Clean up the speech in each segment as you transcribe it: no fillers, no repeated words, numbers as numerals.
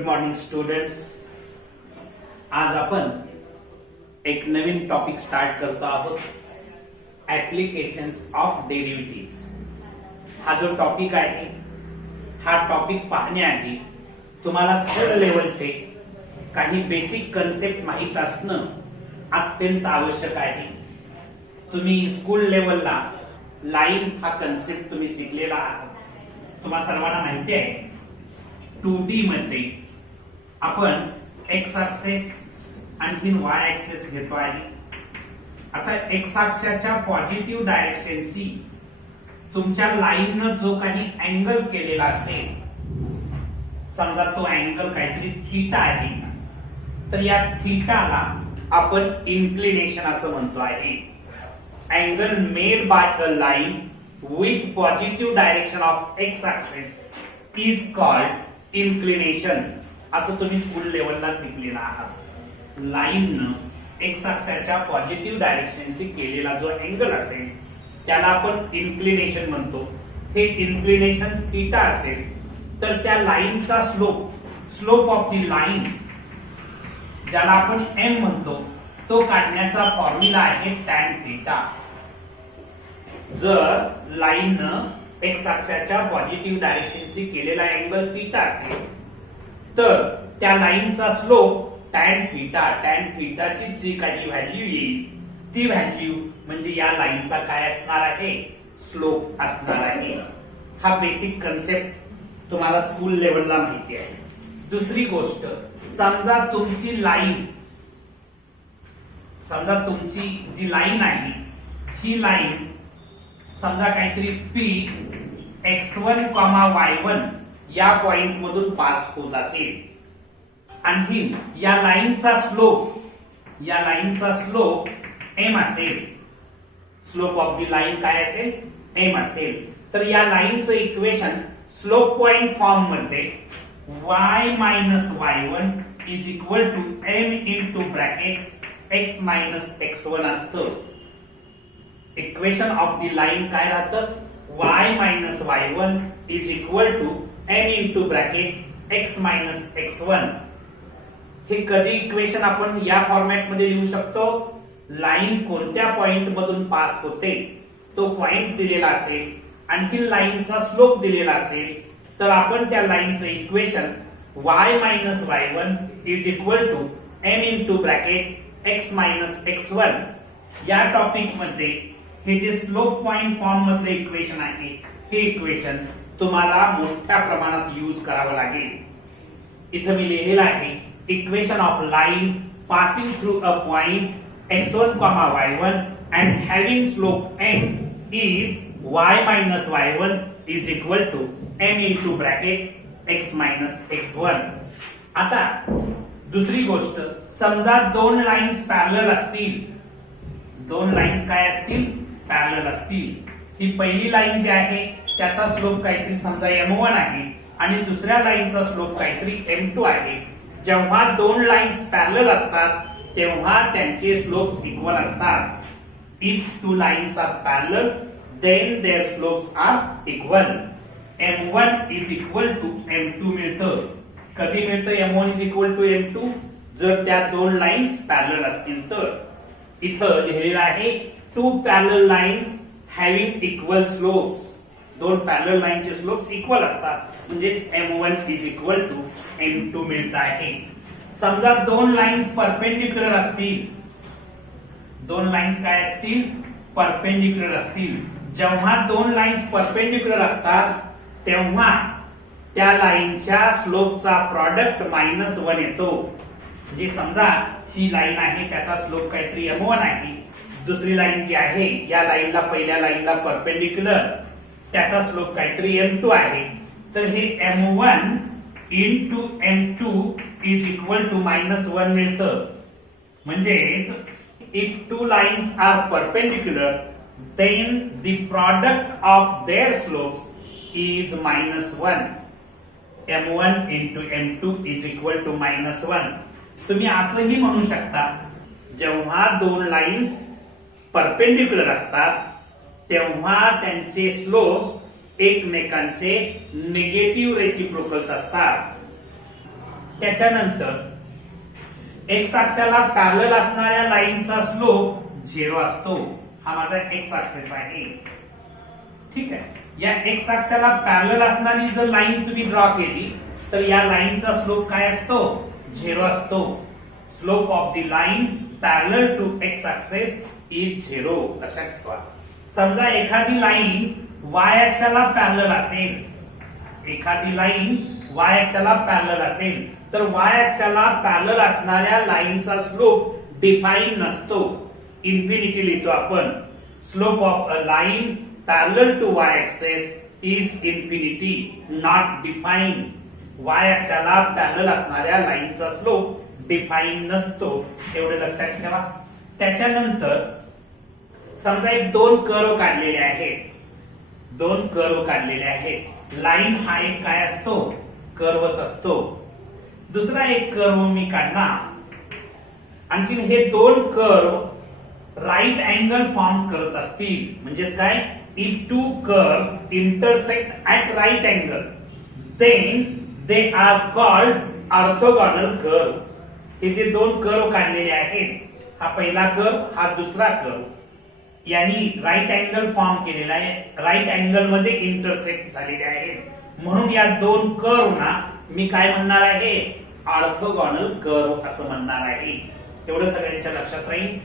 Good morning students. आज आपण एक नवीन टॉपिक स्टार्ट करतो आहोत, ऍप्लिकेशन्स ऑफ डेरिव्हेटिव्ह्ज. हा जो टॉपिक आहे, हा टॉपिक पाहण्याआधी तुम्हाला स्कूल लेवलचे काही बेसिक कन्सेप्ट माहित असणं अत्यंत आवश्यक आहे. तुम्ही स्कूल लेवलला लाईन हा कन्सेप्ट तुम्ही शिकलेला आहात. तुम्हाला सर्वांना माहिती आहे 2D मध्ये आपण एक्स ऍक्सिस आणखी वाय ऍक्सिस घेतो आहे. आता एक्स अक्षाच्या पॉझिटिव्ह डायरेक्शनशी तुमच्या लाईननं जो काही अँगल केलेला असेल, समजा तो अँगल काहीतरी थीटा आहे, तर या थीटाला आपण इन्क्लिनेशन असं म्हणतो आहे. Angle made by a line with positive direction of x axis is called inclination. असं तुम्ही स्कूल लेवलला शिकलेला आहात. लाईन एक्स अक्षाच्या पॉझिटिव्ह डायरेक्शनशी केलेला जो अँगल असेल त्याला आपण इन्क्लिनेशन म्हणतो. हे इन्क्लिनेशन थीटा असेल तर त्या लाईनचा स्लोप ऑफ दी लाईन, ज्याला आपण m म्हणतो, तो काढण्याचा फॉर्म्युला आहे tan थीटा. जर लाईननं एक्स अक्षाच्या पॉझिटिव्ह डायरेक्शनशी केलेला अँगल थीटा असेल तर त्या लाईनचा स्लोप tan थीटा, tan थीटाची जी काही व्हॅल्यू येईल ती व्हॅल्यू म्हणजे या लाईनचा काय असणार आहे, स्लोप असणार आहे. हा बेसिक कन्सेप्ट तुम्हाला स्कूल लेवलला माहिती आहे. दुसरी गोष्ट, समजा तुमची जी लाईन आहे, ही लाईन समजा काहीतरी P x1, y1 या पॉइंट मधून पास होत असेल. आणखी या लाईनचा स्लोप m असेल. स्लोप ऑफ दी लाईन काय असेल, m असेल. तर या लाईनचं इक्वेशन स्लोप पॉइंट फॉर्म मध्ये y minus y1 is equal to m into bracket x minus x1 असतं. इक्वेशन ऑफ दी लाईन काय राहतं, y minus y1 is equal to m into bracket x minus x1. हे कधी equation आपण या format मध्ये लिहू शकतो, लाईन कोणत्या पॉइंट मधून पास होते तो पॉइंट दिलेला असेल, आणखी लाईनचा स्लोप दिलेला असेल, तर आपण त्या लाईनचं equation y minus y1 is equal to m into bracket x minus x1. या टॉपिक मध्ये हे जे स्लोप पॉइंट फॉर्म मधले इक्वेशन आहे, हे इक्वेशन तुम्हाला मोठ्या प्रमाणात यूज करावं लागेल. इथं मी लिहिलेलं आहे, equation of line passing through a point x1, y1 and having slope m is y minus y1 is equal to m into bracket x minus x1. आता दुसरी गोष्ट, समजा दोन लाईन्स पॅरलल असतील. दोन लाईन्स काय असतील, पॅरलल असतील. ही पहिली लाईन जी आहे त्याचा स्लोप काहीतरी समजा m1 आहे आणि दुसऱ्या लाईनचा स्लोप काहीतरी m2 आहे. जेव्हा दोन लाईन्स पॅरलल असतात तेव्हा त्यांचे स्लोप्स इक्वल असतात. If two lines are parallel then their slopes are equal. m1 is equal to m2 मिळतं. कधी मिळतं m1 is equal to m2, जर त्या दोन लाईन्स पॅरलल असतील तर. इथं लिहिलेलं आहे two parallel lines having equal slopes. दोन पॅरलल लाईनचे स्लोप्स इक्वल असतात, म्हणजेच m1 is equal to m2 मिळत आहे. समजा दोन लाईन्स परपेंडिक्युलर असतील. दोन लाईन्स काय असतील, परपेंडिक्युलर असतील. जेव्हा दोन लाईन्स परपेंडिक्युलर असतात तेव्हा त्या लाईनच्या स्लोपचा प्रॉडक्ट -1 येतो. म्हणजे समजा ही लाईन आहे, त्याचा स्लोप काहीतरी m1 आहे. दुसरी लाईन जी आहे या लाईनला, पहिल्या लाईनला परपेंडिक्युलर, त्याचा स्लोप काहीतरी m2 आहे. तर हे m1 into m2 is equal to -1 मिळतं. म्हणजेच if two lines are perpendicular then the product of their slopes is -1. m1 into m2 is equal to -1. तुम्ही असंही म्हणू शकता, जेव्हा दोन लाईन्स परपेंडिक्युलर असतात तेव्हा त्यांचे स्लोप्स एकमेकांचे निगेटिव्ह रेसिप्रोकल्स असतात. त्याच्यानंतर एक्स अक्षाला पॅरलल असणाऱ्या लाईनचा स्लोप 0 असतो. हा माझा एक्स ऍक्सिस आहे. ठीक आहे. या एक्स अक्षाला पॅरलल असणारी जर लाईन तुम्ही ड्रॉ केली तर या लाईनचा स्लोप काय असतो? 0 असतो. Slope of the line parallel to x axis is 0. लक्षात ठेवा. समजा एखादी लाईन वाय अक्षाला पॅरलल असेल, एखादी लाईन वाय अक्षाला पॅरलल असेल तर वाय अक्षाला पॅरलल असणाऱ्या लाईनचा स्लोप डिफाईन नसतो. इन्फिनिटी लिहितो आपण. Slope of a line parallel to y axis is infinity, not define. Y अक्षाला पॅरलल असणाऱ्या लाईनचा स्लोप डिफाईन नसतो. एवढे लक्षात ठेवा. त्याच्यानंतर समजा एक दोन कर्व काढलेले आहेत. दोन कर्व काढलेले आहेत. लाईन हा एक काय असतो? कर्वच असतो. दुसरा एक कर्व मी काढला. आणखी हे दोन कर्व राईट अँगल फॉर्म्स करत असतील. म्हणजेच काय? If two curves intersect at right angle then they are called orthogonal curve. हे जे दोन कर्व काढलेले आहेत, हा पहिला कर्व, हा दुसरा कर्व, यांनी राईट अँगल फॉर्म केलेला आहे. राईट अँगल मध्ये इंटरसेक्ट झालेले आहेत. म्हणून या दोन कर्वना मी काय म्हणणार आहे? ऑर्थोगोनल कर्व असं म्हणणार आहे. एवढं सगळ्यांच्या लक्षात राहील.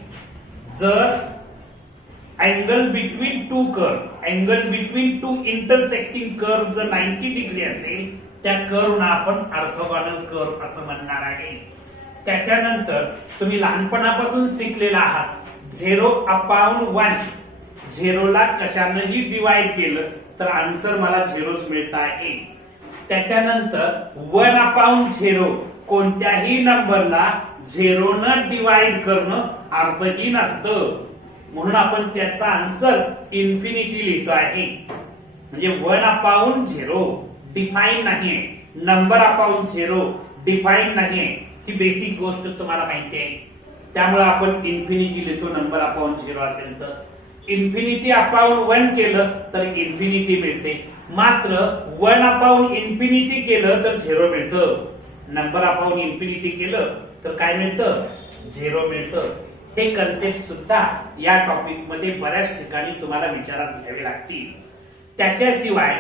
जर angle between two curve, angle between two intersecting curve जर 90 डिग्री असेल, त्या कर्वना आपण ऑर्थोगोनल कर्व असं म्हणणार आहे. त्याच्यानंतर तुम्ही लहानपणापासून शिकलेला आहात 0/1. 0 ला कशानेही डिवाइड केलं तर आन्सर मला 0च मिळत आहे. त्याच्यानंतर 1/0 कोणत्याही नंबरला 0 न डिवाइड करणं अर्थहीन असतं. म्हणून आपण त्याचा आन्सर इन्फिनिटी लिहितो आहे. म्हणजे 1/0 डिफाईन नाहीये. नंबर अपॉन 0 डिफाईन नाहीये. ही बेसिक गोष्ट तुम्हाला माहिती आहे. त्यामुळे आपण इन्फिनिटी लिहितो. नंबर अपॉन 0 असेल तर इन्फिनिटी अपॉन 1 केलं तर इन्फिनिटी मिळते. मात्र 1/इन्फिनिटी केलं तर 0 मिळतं. नंबर अपॉन इन्फिनिटी केलं तर काय मिळतं? 0 मिळतं. हे कन्सेप्ट सुद्धा या टॉपिक मध्ये बऱ्याच ठिकाणी तुम्हाला विचारात घ्यावे लागतील. त्याच्याशिवाय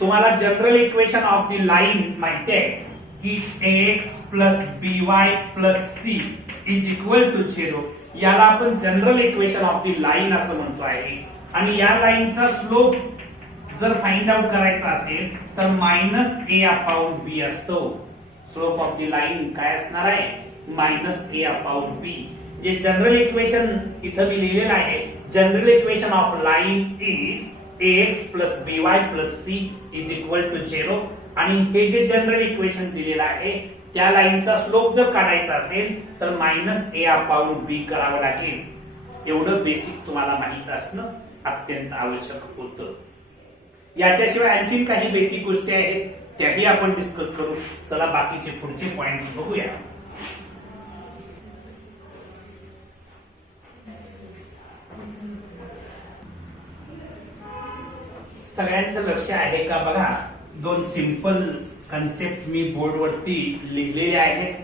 तुम्हाला general equation of the line माहिती आहे की ax plus by plus c is equal to 0. याला आपण general equation of the line असं म्हणतो आहे. आणि या लाईनचा स्लोप जर फाइंड आउट करायचा असेल तर -a/b असतो. स्लोप ऑफ द लाईन काय असणार आहे? -a/b. जे जनरल इक्वेशन इथं मी लिहिलेलं आहे. General equation of line is ax plus by plus c is equal to 0. आणि हे जे जनरल इक्वेशन दिलेलं आहे त्या लाईनचा स्लोप जर काढायचा असेल तर -a/b करावं लागेल. एवढं बेसिक तुम्हाला माहित असणं अत्यंत आवश्यक होतं. याच्याशिवाय आणखी काही बेसिक गोष्टी आहेत त्याही आपण डिस्कस करू. चला बाकीचे पुढचे पॉइंट्स बघूया. सगळ्यांचं लक्ष आहे का? बघा, दोन सिंपल कन्सेप्ट मी बोर्ड वरती लिहिलेले आहेत.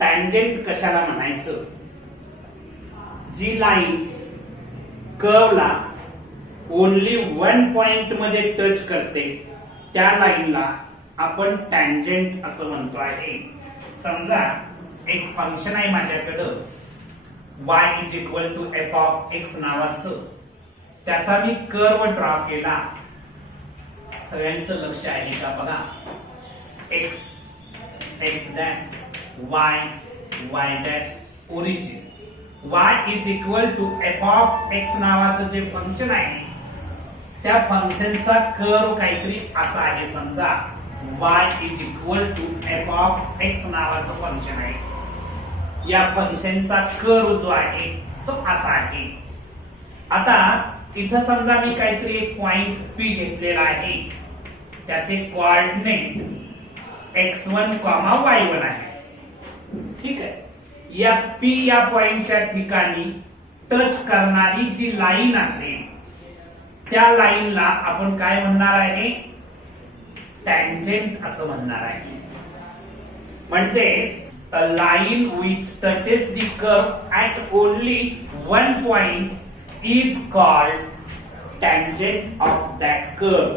टँजेंट कशाला म्हणायचं? जी लाईन कर्वला ओनली 1 पॉइंट मध्ये टच करते त्या लाईनला आपण टँजेंट असं म्हणतो आहे. समजा एक फंक्शन आहे माझ्याकडं y is equal to f of x नावाचं. त्याचा मी कर्व ड्रॉ केला. सगळ्यांचं लक्ष आहे का? बघा, x dash y dash origin. y is equal to f of x नावाचं जे फंक्शन आहे त्या फंक्शनचा कर्व काहीतरी असा आहे. समजा y is equal to f of x नावाचं फंक्शन आहे. या फंक्शनचा कर्व जो आहे तो असा आहे. आता इथं समजा मी काहीतरी एक पॉइंट P घेतलेला आहे. त्याचे कोऑर्डिनेट x1, y1 आहे. ठीक आहे. या P या पॉइंटच्या ठिकाणी टच करणारी जी लाईन असेल त्या लाईनला आपण काय म्हणणार आहे? टँजेंट असं म्हणणार आहे. म्हणजेच a line which touches the curve at only one point is called tangent of that curve.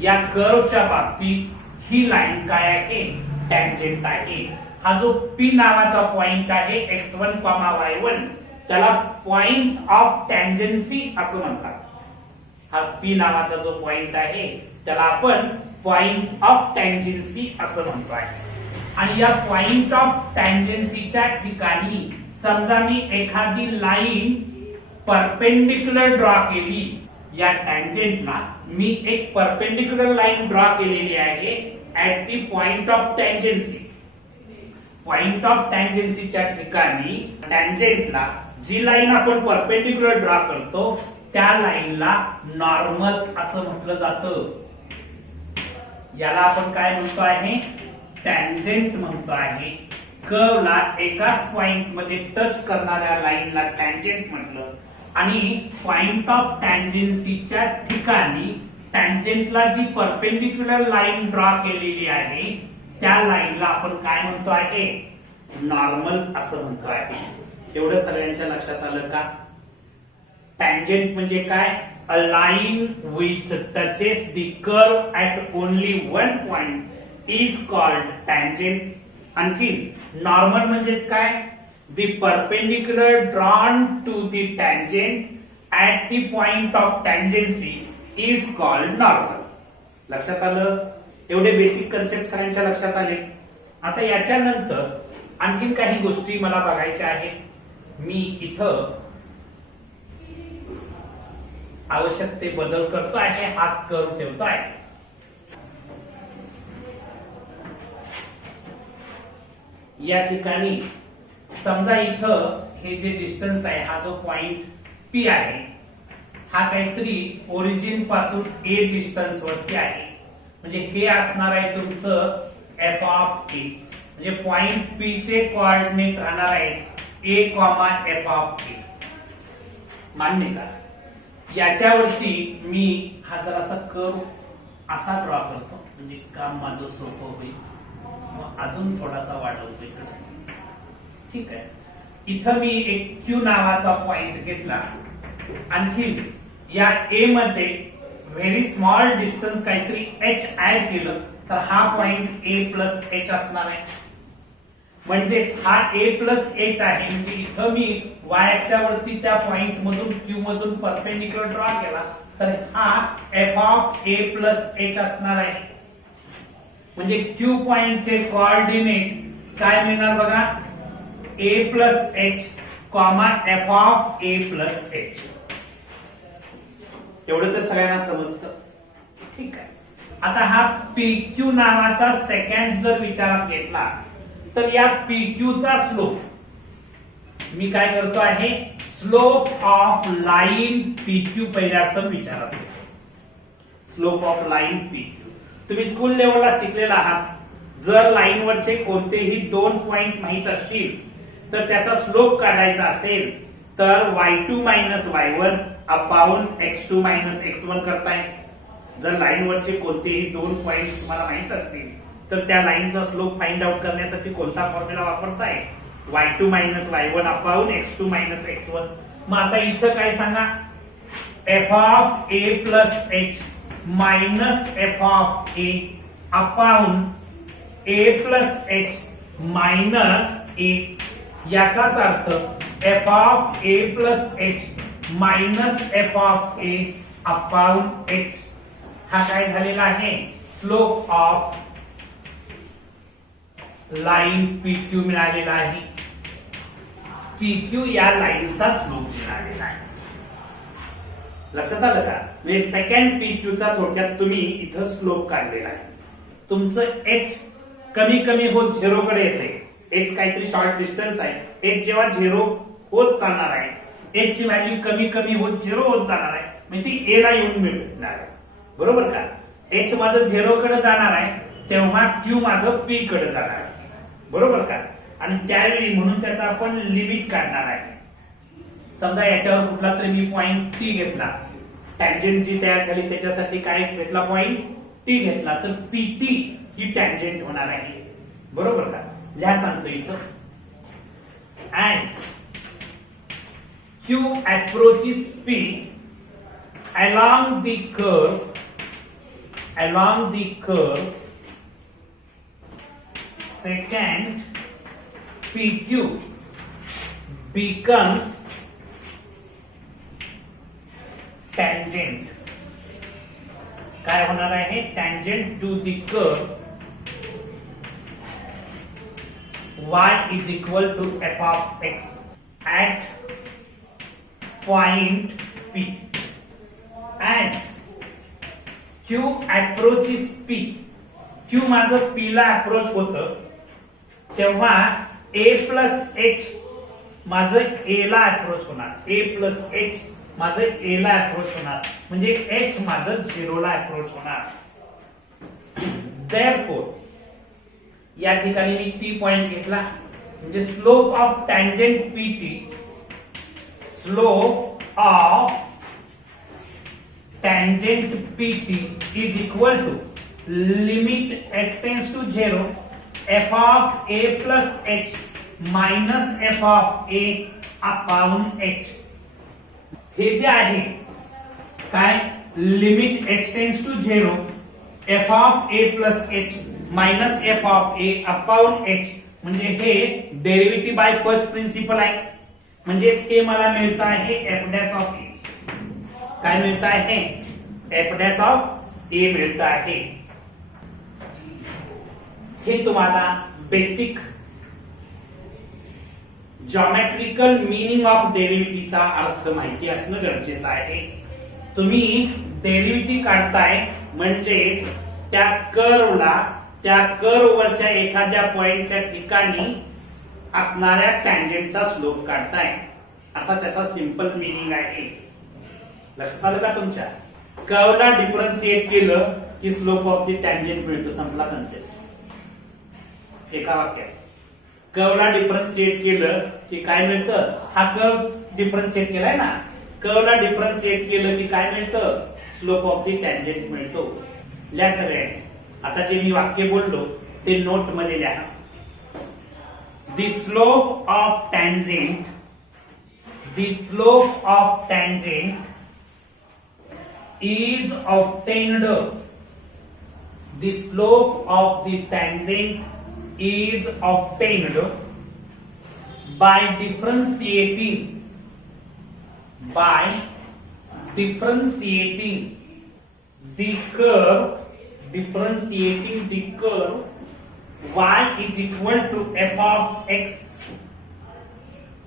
या कर्वच्या बाबतीत ही लाईन काय आहे? टँजेंट आहे. हा जो P नावाचा पॉइंट आहे x1, y1 त्याला पॉइंट ऑफ टँजन्सी असं म्हणतात. हा P नावाचा जो पॉइंट आहे त्याला आपण पॉइंट ऑफ टँजन्सी असं म्हणतोय. आणि या पॉइंट ऑफ टँजन्सीच्या ठिकाणी समजा मी एखादी लाईन परपेंडिक्युलर ड्रॉ केली, या टँजेंटला मी एक परपेंडिक्युलर लाईन ड्रॉ केलेली आहे at the point of tangency. Point of टँजन्सीच्या ठिकाणी टँजेंटला जी लाईन आपण परपेंडिक्युलर ड्रॉ करतो त्या लाईनला नॉर्मल असं म्हटलं जातं. याला आपण काय म्हणतो आहे? टँजेंट म्हणतो आहे. कर्वला एकाच पॉइंट मध्ये टच करणाऱ्या लाईनला टँजेंट म्हटलं. आणि पॉइंट ऑफ टँजन्सीच्या ठिकाणी टँजेंटला जी परपेंडिक्युलर लाईन ड्रॉ केलेली आहे त्या लाईनला आपण काय म्हणतो आहे? नॉर्मल असं म्हणतो आहे. एवढं सगळ्यांच्या लक्षात आलं का? टँजेंट म्हणजे काय? अ line which touches the curve at only one point is called tangent. आणखी नॉर्मल म्हणजेच काय? The perpendicular drawn to the tangent at the point of tangency is called normal. लक्षात आलं? एवढे बेसिक कन्सेप्ट सगळ्यांच्या लक्षात आले. आता याच्यानंतर आणखीन काही गोष्टी मला बघायच्या आहेत. मी इथं आवश्यक ते बदल करतो आहे, हाच कर्व ठेवतो आहे. या ठिकाणी समजा इथं हे जे डिस्टन्स आहे, हा जो पॉइंट P आहे, हा काहीतरी ओरिजिन पासून A डिस्टन्स वरती आहे. म्हणजे हे असणार आहे तुमचं f ऑफ A. म्हणजे पॉइंट P चे कोऑर्डिनेट राहणार आहे A, f ऑफ A. मान्य का? याच्यावरती मी हा जरासा कर्व असा ड्रॉ करतो, म्हणजे काम माझं सोपं होईल. अजून थोडासा वाढवतो इकडे. ठीक आहे. इथं मी एक Q नावाचा पॉइंट घेतला. आणखी या A मध्ये व्हेरी स्मॉल डिस्टन्स काहीतरी H ऍड केलं तर हा पॉइंट A प्लस H असणार आहे. म्हणजेच हा A प्लस H आहे. म्हणजे इथं मी y अक्षावरती त्या पॉइंट मधून Q मधून परपेंडिक्युलर ड्रॉ केला तर हा f of A plus H असणार आहे. म्हणजे Q पॉइंटचे कोऑर्डिनेट काय मिळणार बघा? A plus H, f of A plus H. एवढं तर सगळ्यांना समजतं. ठीक आहे. आता हा PQ नावाचा सेकंड जर विचारात घेतला तर या PQ चा स्लोप मी काय करतो आहे? स्लोप ऑफ लाईन PQ पहिल्या विचारात घेतो. स्लोप ऑफ लाईन PQ तुम्ही स्कूल लेवलला शिकलेला आहात. जर लाईनवरचे कोणतेही दोन पॉइंट माहित असतील तर त्याचा स्लोप काढायचा असेल तर y2 minus y1 upon x2 minus x1 करताय. जर लाईनवरचे कोणतेही दोन पॉइंट्स तुम्हाला माहित असतील तर त्या लाईनचा स्लोप फाइंड आउट करण्यासाठी कोणता फॉर्म्युला वापरताय? y2 minus y1 upon x2 minus x1. मग आता इथं काय सांगा? f of A plus H minus f of A upon A plus H minus A. याचाच अर्थ f of A plus H minus f of A upon H. हा काय झालेला आहे? स्लोप ऑफ लाईन PQ मिळालेला आहे. PQ या लाईनचा स्लोप मिळालेला आहे. लक्षात आलं का? म्हणजे सेकंड PQ चा थोडक्यात तुम्ही इथं स्लोप काढलेला आहे. तुमचं H कमी कमी होत झिरो कडे येते. H काहीतरी शॉर्ट डिस्टन्स आहे. H जेव्हा झिरो होत चालणार आहे, H ची व्हॅल्यू कमी कमी होत झिरो होत जाणार आहे, म्हणजे ती A ला येऊन भेटणार आहे. बरोबर का? H माझं झिरो कडे जाणार आहे तेव्हा Q माझं P कडे जाणार आहे. बरोबर का? आणि त्यावेळी म्हणून त्याचा आपण लिमिट काढणार आहे. समजा याच्यावर कुठला तरी मी पॉइंट T घेतला, टँजेंट जी तयार झाली त्याच्यासाठी काय घेतला? पॉइंट T घेतला तर PT ही टँजेंट होणार आहे. बरोबर का? लिहा सांगतो इथं. As Q approaches P along the curve, secant PQ becomes tangent. काय होणार आहे? Tangent to the curve y is equal to f of x at point P. As Q approaches P, Q माझं P ला approach होतं तेव्हा A plus H माझं A ला approach होणार. A plus H माझं A ला अप्रोच होणार, म्हणजे H माझं 0 ला अप्रोच होणार. Therefore या ठिकाणी मी T पॉइंट घेतला, म्हणजे slope of tangent PT, slope of tangent PT is equal to limit h tends to 0 f of a plus h minus f of a upon h. हे जे आहे काय, limit h tends to 0 f of a plus h minus f of a upon h, म्हणजे हे derivative by first principal आहे. म्हणजेच हे मला मिळत आहे f डॅश ऑफ a. काय मिळत आहे? f डॅश ऑफ a मिळत आहे. हे तुम्हाला बेसिक जॉमेट्रिकल मीनिंग ऑफ डेरिव्हेटिव्हचा अर्थ माहिती असणं गरजेचं आहे. तुम्ही डेरिव्हेटिव्ह काढताय म्हणजेच त्या कर्ववरच्या एखाद्या पॉइंटच्या ठिकाणी असणाऱ्या टँजेंटचा स्लोप काढताय, असा त्याचा सिंपल मीनिंग आहे. लक्षात आलं का तुमच्या? कर्वला डिफरन्शिएट केलं की स्लोप ऑफ द टँजेंट मिळतो. संपला कन्सेप्ट एका वाक्यात. कर्वला डिफरन्शिएट केलं की काय मिळतं? हा कर्व डिफरन्शिएट केलाय ना, कर्वला डिफरन्शिएट केलं की काय मिळतं? स्लोप ऑफ द टँजेंट मिळतो. लिहा सगळ्यांनी. आता जे मी वाक्य बोललो ते नोट मध्ये लिहा. The slope of tangent is obtained. The slope of the tangent is obtained by differentiating the curve y is equal to f of x.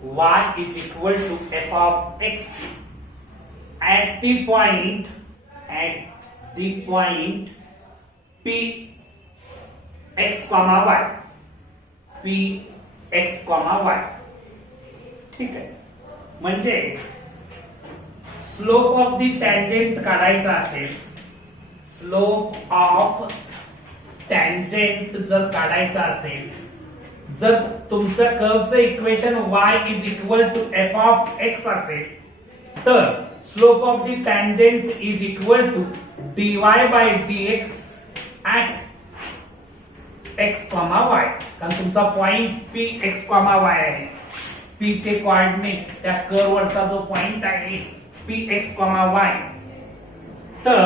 Y is equal to f of x at the point p x comma y. p x comma y. ठीक आहे. म्हणजे slope of the tangent काढायचा असेल, slope of tangent जर काढायचा असेल, जर तुमचं कर्वचं equation y is equal to f of x असेल, तर slope of the tangent is equal to dy by dx at x comma y. कारण तुमचा point p x comma y आहे. p चे कोऑर्डिनेट त्या कर्व वरचा जो पॉइंट आहे p x कॉमा y. तर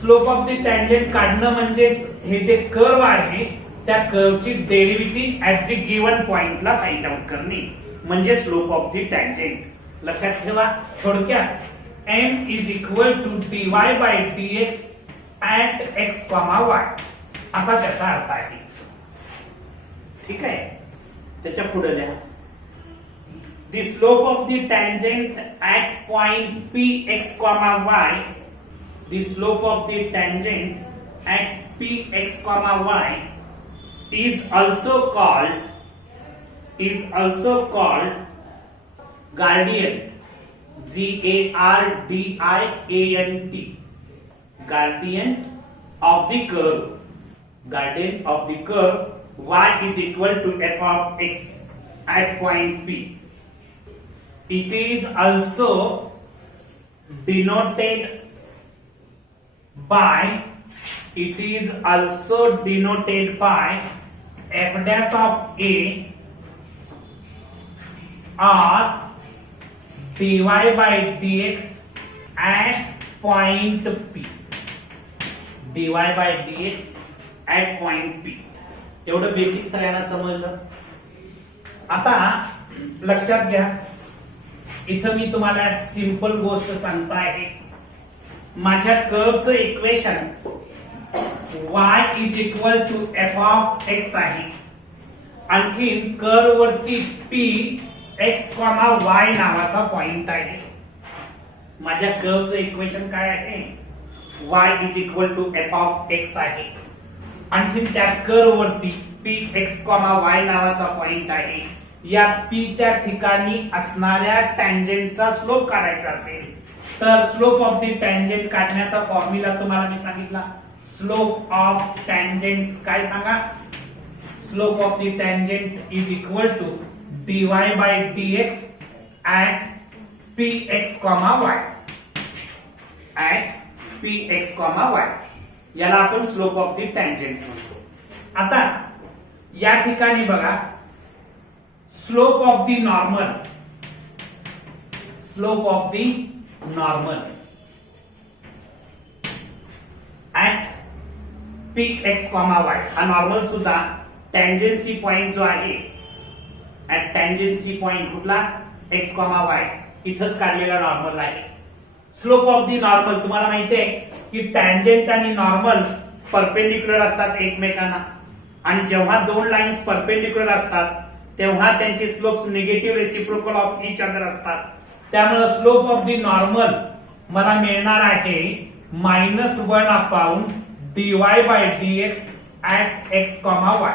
स्लोप ऑफ द टँजेंट काढणं म्हणजेच हे जे कर्व आहे त्या कर्वची डेरिव्हेटिव्ह ऍट द गिवन पॉइंटला फाइंड आउट करणे, म्हणजे स्लोप ऑफ द टँजेंट. लक्षात ठेवा. थोडक्यात m is equal to dy by dx at x comma y असा त्याचा अर्थ आहे. ठीक आहे. त्याच्या पुढे लिहा. The slope of the tangent at point p x comma y. The slope of the tangent at px comma y is also called gradient. Gardient. Gradient of the curve y is equal to f of x at point p. It is also denoted by it is also denoted by f dash of a or dy by dx at point p. dy by dx at point p. एवढं basic सगळ्यांना समजलं. आता लक्षात घ्या, इथं मी तुम्हाला simple गोष्ट सांगतो आहे. माझ्या कर्वचं equation y is equal to f of x आहे. आणखी कर्व वरती p x, y नावाचा पॉइंट आहे. माझ्या कर्वचं इक्वेशन काय आहे? y is equal to f of x आहे. आणखी त्या कर्व वरती p x, y नावाचा पॉइंट आहे. या p च्या ठिकाणी असणाऱ्या टँजेंटचा स्लोप काढायचा असेल तर स्लोप ऑफ द टँजेंट काढण्याचा फॉर्म्युला तुम्हाला मी सांगितला. स्लोप ऑफ टँजेंट काय सांगा? Slope of the tangent is equal to dy by dx at px, y at px, y. याला आपण स्लोप ऑफ द टँजेंट म्हणतो. आता या ठिकाणी बघा, slope of the normal, slope of the normal at px, y. हा normal सुद्धा टँजेन्सी point जो आहे, ऍट टँजेन्सी पॉइंट कुठला? x, y इथंच काढलेला नॉर्मल आहे. स्लोप ऑफ द नॉर्मल तुम्हाला माहिती आहे की टँजेंट आणि नॉर्मल परपेंडिक्युलर असतात एकमेकांना, आणि जेव्हा दोन लाईन्स परपेंडिक्युलर असतात तेव्हा त्यांचे slopes negative reciprocal of each other असतात. त्यामुळे स्लोप ऑफ द नॉर्मल मला मिळणार आहे -1 upon dy by dx at x, y.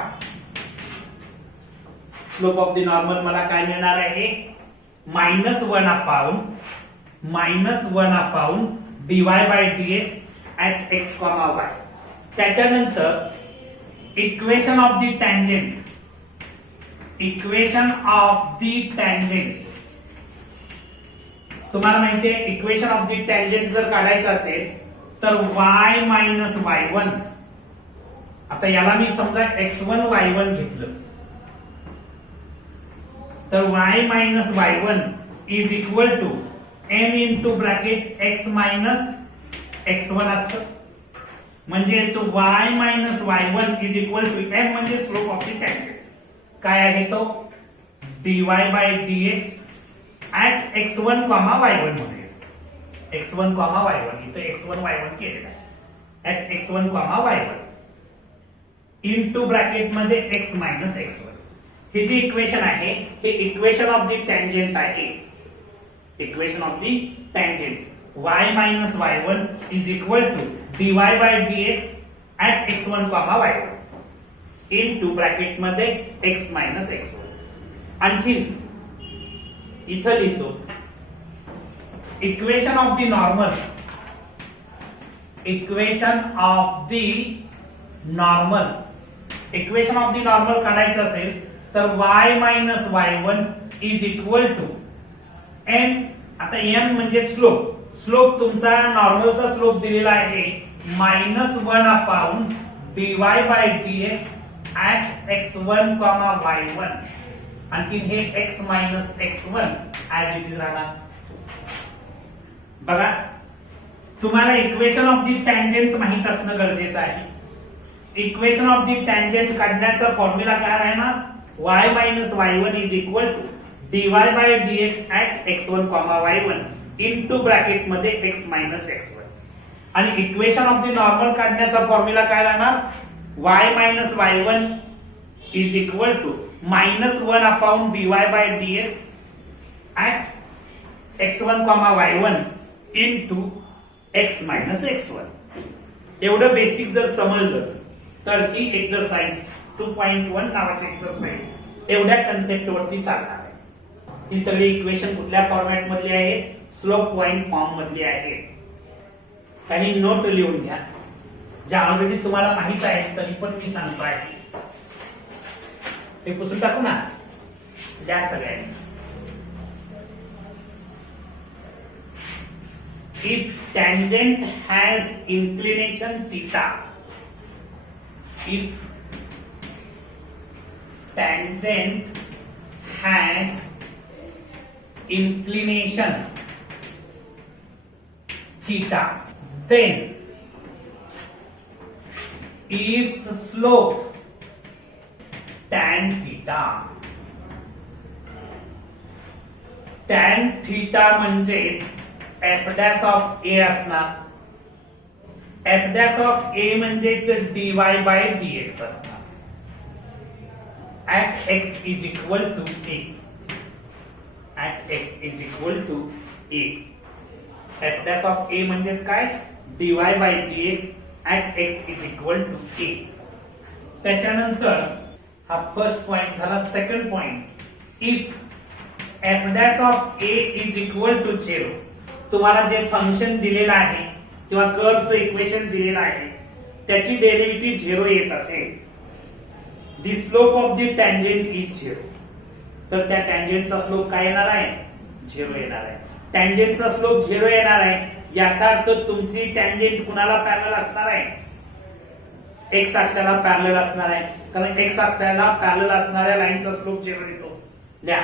Slope of the normal मला काय मिळणार आहे? -1 upon dy by dx at x, y. त्याच्यानंतर equation of the tangent, equation of the tangent तुम्हाला माहिती आहे, इक्वेशन ऑफ द टँजेंट जर काढायचं असेल तर y मायनस y1. आता याला मी समजा x1 y1 घेतलं तर y minus y1 is equal to m into bracket x minus x1 असतं. म्हणजे तो y minus y1 is equal to m म्हणजे स्लोप ऑफ द टँजेंट. काय आहे तो? dy by dx at x1, y1 मध्ये. x1, y1 इथे x1 y1 केलेला आहे. At x1, y1 into bracket मध्ये x मायनस x1. हे जे इक्वेशन आहे हे इक्वेशन ऑफ द टँजेंट आहे. Equation of the tangent y minus y1 is equal to dy by dx at x1, y1 into bracket मध्ये x minus x1. आणखी इथं लिहितो equation of the normal, equation of the normal, equation of the normal काढायचं असेल तर y minus y1 is equal to m. आता m म्हणजे slope. Slope तुमचा नॉर्मलचा स्लोप दिलेला आहे -1 upon dy by dx at x1, y1. आणखी हे x minus x1 as it is राहणार. बघा, तुम्हाला इक्वेशन ऑफ द टँजेंट माहित असणं गरजेचं आहे. इक्वेशन ऑफ द टँजेंट काढण्याचा फॉर्म्युला काय राहणार? y minus y1 is equal to dy by dx at x1, y1 into bracket मध्ये x मायनस x1. आणि इक्वेशन ऑफ द नॉर्मल काढण्याचा फॉर्म्युला काय राहणार? y minus y1 is equal to -1 upon dy by dx at x1, y1 into x minus x1. एवढं basic जर समजलं तर ही exercise 2.1 नावाची एक्सरसाइज एवढ्या कन्सेप्ट वरती चालणार आहे. ही सगळी इक्वेशन कुठल्या फॉर्मॅट मधली आहेत? स्लोप पॉइंट फॉर्म मधली आहेत. काही नोट लिहून घ्या ज्या ऑलरेडी तुम्हाला माहित आहेत तरी पण मी सांगतो आहे. हे पुसून टाकू ना, द्या सगळ्यांनी. If tangent has inclination theta, if tangent has inclination theta, then its slope tan theta. tan theta म्हणजेच f dash of a असणार. f dash of a म्हणजेच dy by dx असणार. At x is equal to a. At x is equal to a. f dash of a म्हणजेच काय? dy by dx at x is equal to a. त्याच्यानंतर हा first point झाला. Second point, if f dash of a is equal to 0, तुम्हाला जे function दिलेलं आहे किंवा कर्वचं इक्वेशन दिलेलं आहे त्याची डेरिव्हेटिव्ह 0 येत असेल, the slope of the tangent is 0, तर त्या टँजेंटचा स्लोप काय येणार आहे? 0 येणार आहे. टँजेंटचा स्लोप 0 येणार आहे याचा अर्थ तुमची टँजेंट कुणाला पॅरलल असणार आहे? एक्स अक्षाला पॅरलल असणार आहे, कारण एक्स अक्षाला पॅरलल असणाऱ्या लाईनचा स्लोप 0 येतो. द्या,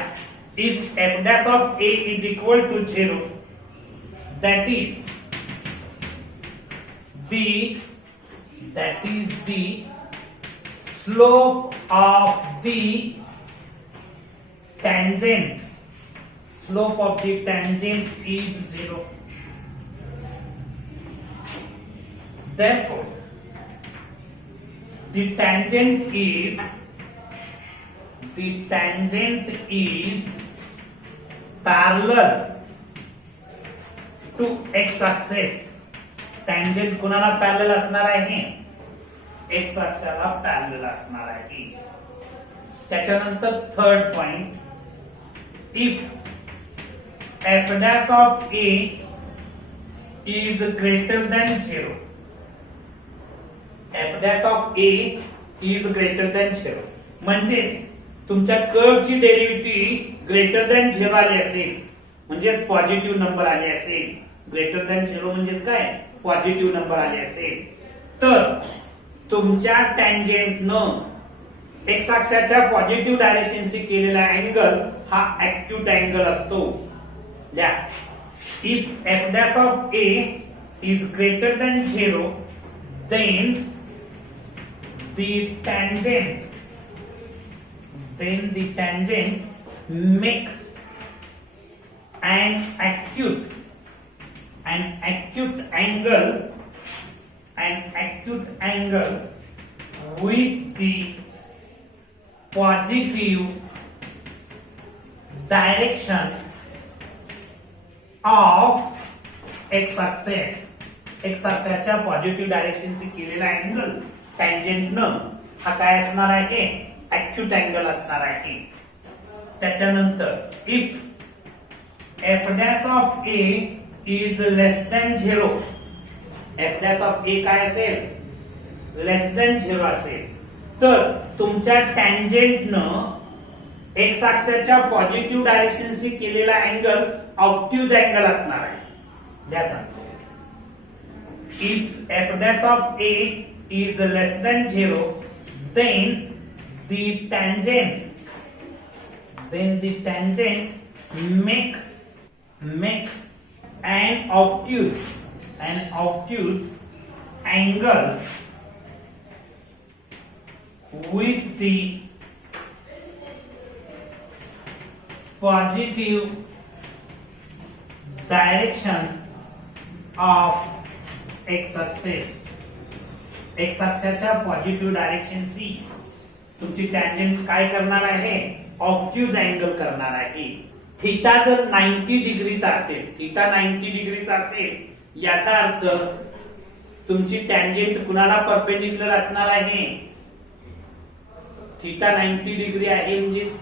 if f dash of a is equal to 0, that is the slope of the tangent is 0. Therefore the tangent is parallel to x axis. Tangent कुणाला पॅरलल असणार आहे? x अक्षाला पॅरलल असणार आहे. त्याच्यानंतर third point, if f dash of a is greater than 0, f dash of a is greater than 0 म्हणजेच तुमच्या कर्वची derivative greater than 0 आली असेल, म्हणजेच पॉझिटिव्ह नंबर आले असेल. ग्रेटर दॅन 0 म्हणजेच काय? पॉझिटिव्ह नंबर आले असेल, तर तुमच्या टँजेंटनं एक्स अक्षाच्या पॉझिटिव्ह डायरेक्शनशी केलेला अँगल हा ऍक्यूट अँगल असतो. द्या, if f dash of a is greater than 0, then the tangent make an acute angle with the positive direction of x axis. x अक्षाच्या पॉझिटिव्ह डायरेक्शनशी केलेला अँगल टँजेंटनं हा काय असणार आहे? ऍक्यूट अँगल असणार आहे. त्याच्यानंतर if f dash of a is less than 0, f dash of a काय असेल? लेस दॅन 0 असेल, तर तुमच्या टँजेंटनं एक्स अक्षाच्या पॉझिटिव्ह डायरेक्शनशी केलेला अँगल ऑब्ट्यूज अँगल असणार आहे. द्या सांगतो, if f dash of a is less than 0, then the tangent make an obtuse angle with the positive direction of x axis. x अक्षाच्या पॉझिटिव्ह डायरेक्शनशी तुमची टँजेंट काय करणार आहे? ऑब्ट्यूज अँगल करणार आहे. थीटा जर 90 डिग्रीचा असेल, थीटा 90 डिग्रीचा असेल याचा अर्थ तुमची टँजेंट कुणाला परपेंडिक्युलर असणार आहे? थीटा 90 डिग्री आहे म्हणजेच